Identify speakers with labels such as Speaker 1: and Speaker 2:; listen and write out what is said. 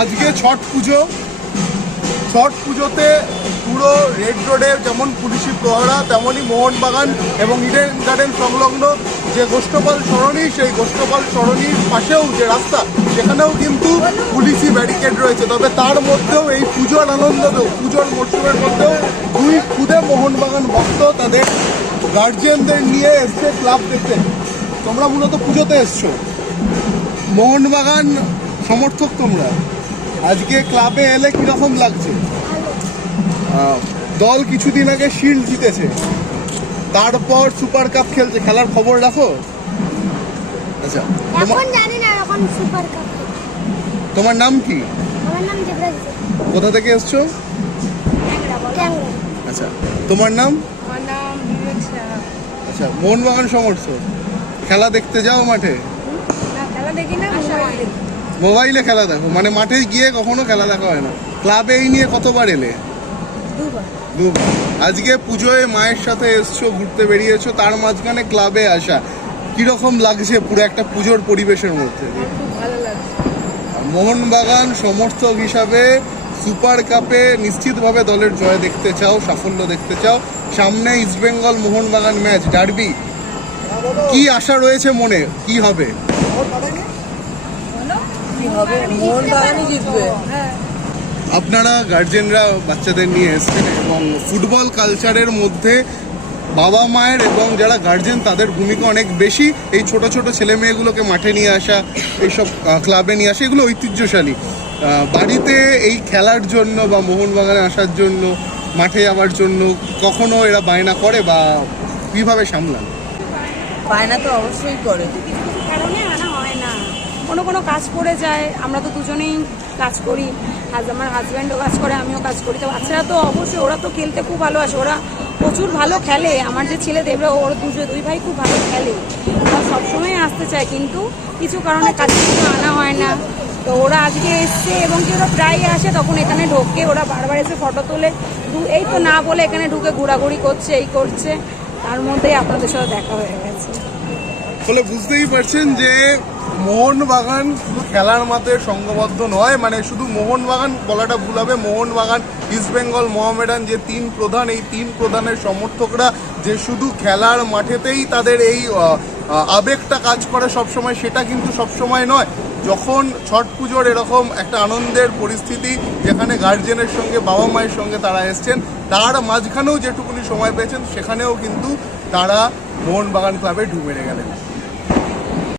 Speaker 1: আজকে ছট পুজো। ছট পুজোতে পুরো রেড রোডে যেমন পুলিশি প্রহরা, তেমনই মোহনবাগান এবং ইডেন গার্ডেন সংলগ্ন যে গোষ্ঠপাল সরণি, সেই গোষ্ঠপাল সরণির পাশেও যে রাস্তা, সেখানেও কিন্তু পুলিশি ব্যারিকেড রয়েছে। তবে তার মধ্যেও এই পুজোর আনন্দতেও পুজোর মরশুমের মধ্যেও দুই খুদে মোহনবাগান ভক্ত তাদের গার্জিয়ানদের নিয়ে এসছে ক্লাব দেখতে। তোমরা মূলত পুজোতে এসছো। মোহনবাগান সমর্থক তোমরা। আজকে ক্লাবে এলে কীরকম লাগছে? দল কিছুদিন আগে শিল্ড জিতেছে। তারপর সুপার কাপ খেলছে। খেলার খবর রাখো? আচ্ছা তোমার
Speaker 2: এখন জানি না এখন সুপার কাপ
Speaker 1: তোমার নাম কি?
Speaker 2: আমার নাম দেবরাজ
Speaker 1: কোথা থেকে এসছো? আচ্ছা তোমার নাম?
Speaker 3: আমার নাম বিবেক সাহা।
Speaker 1: আচ্ছা মোহনবাগান সমর্থক। খেলা দেখতে যাও মাঠে।
Speaker 3: খেলা দেখি না মোবাইল
Speaker 1: খেলা দেখো। মানে মাঠে গিয়ে কখনো খেলা দেখা হয় না। ক্লাবে এই নিয়ে কতবার এলে?
Speaker 3: দুবার।
Speaker 1: আজকে পুজোয় মায়ের সাথে এসছো ঘুরতে বেরিয়েছো তার মাঝখানে ক্লাবে আসা। কীরকম লাগছে পুরো একটা পুজোর পরিবেশের মধ্যে? মোহনবাগান সমর্থক হিসাবে সুপার কাপে নিশ্চিতভাবে দলের জয় দেখতে চাও সাফল্য দেখতে চাও। সামনে ইস্টবেঙ্গল মোহনবাগান ম্যাচ ডার্বি কি আশা রয়েছে মনে? কি হবে?
Speaker 3: কি হবে? মোহনবাগানই জিতবে।
Speaker 1: আপনারা গার্জেনরা বাচ্চাদের নিয়ে এসছেন এবং ফুটবল কালচারের মধ্যে বাবা মায়ের এবং যারা গার্জেন তাদের ভূমিকা অনেক বেশি। এই ছোট ছোট ছেলে মেয়েগুলোকে মাঠে নিয়ে আসা এইসব ক্লাবে নিয়ে আসা এগুলো ঐতিহ্যশালী। বাড়িতে এই খেলার জন্য বা মোহনবাগানে আসার জন্য মাঠে যাওয়ার জন্য কখনো এরা বায়না করে বা কীভাবে সামলান?
Speaker 4: বায়না তো অবশ্যই করে।
Speaker 3: কিছু কিছু কারণে আনা হয় না। কোনো কোনো কাজ পড়ে যায়, আমরা তো দুজনেই কাজ করি আমার হাজব্যান্ডও কাজ করে, আমিও কাজ করি। তো বাচ্চারা তো অবশ্যই, ওরা তো খেলতে খুব ভালোবাসে, ওরা প্রচুর ভালো খেলে। আমার যে ছেলে দেবরা, ওর দুজন দুই ভাই খুব ভালো খেলে। ওরা সবসময় আসতে চায়, কিন্তু কিছু কারণে কাজে আনা হয় না। তো ওরা আজকে এসছে এবং কি ওরা প্রায় আসে, তখন এখানে ঢোকে, ওরা বারবার এসে ফটো তোলে। এই তো না বলে এখানে ঢুকে ঘোরাঘুরি করছে, এই করছে। তার মধ্যেই আপনাদের সাথে দেখা হয়ে গেছে।
Speaker 1: বুঝতেই পারছেন যে মোহনবাগান শুধু খেলার মাঠে সঙ্গবদ্ধ নয় মানে শুধু মোহনবাগান বলাটা ভুল হবে। মোহনবাগান ইস্টবেঙ্গল মোহামেডান যে তিন প্রধান, এই তিন প্রধানের সমর্থকরা যে শুধু খেলার মাঠেতেই তাদের এই আবেগটা কাজ করে সবসময়, সেটা কিন্তু সবসময় নয়। যখন ছট পুজোর এরকম একটা আনন্দের পরিস্থিতি যেখানে গার্জেনের সঙ্গে, বাবা মায়ের সঙ্গে তারা এসছেন, তার মাঝখানেও যেটুকুনি সময় পেয়েছেন, সেখানেও কিন্তু তারা মোহনবাগান ক্লাবে ঢুকে গেলেন।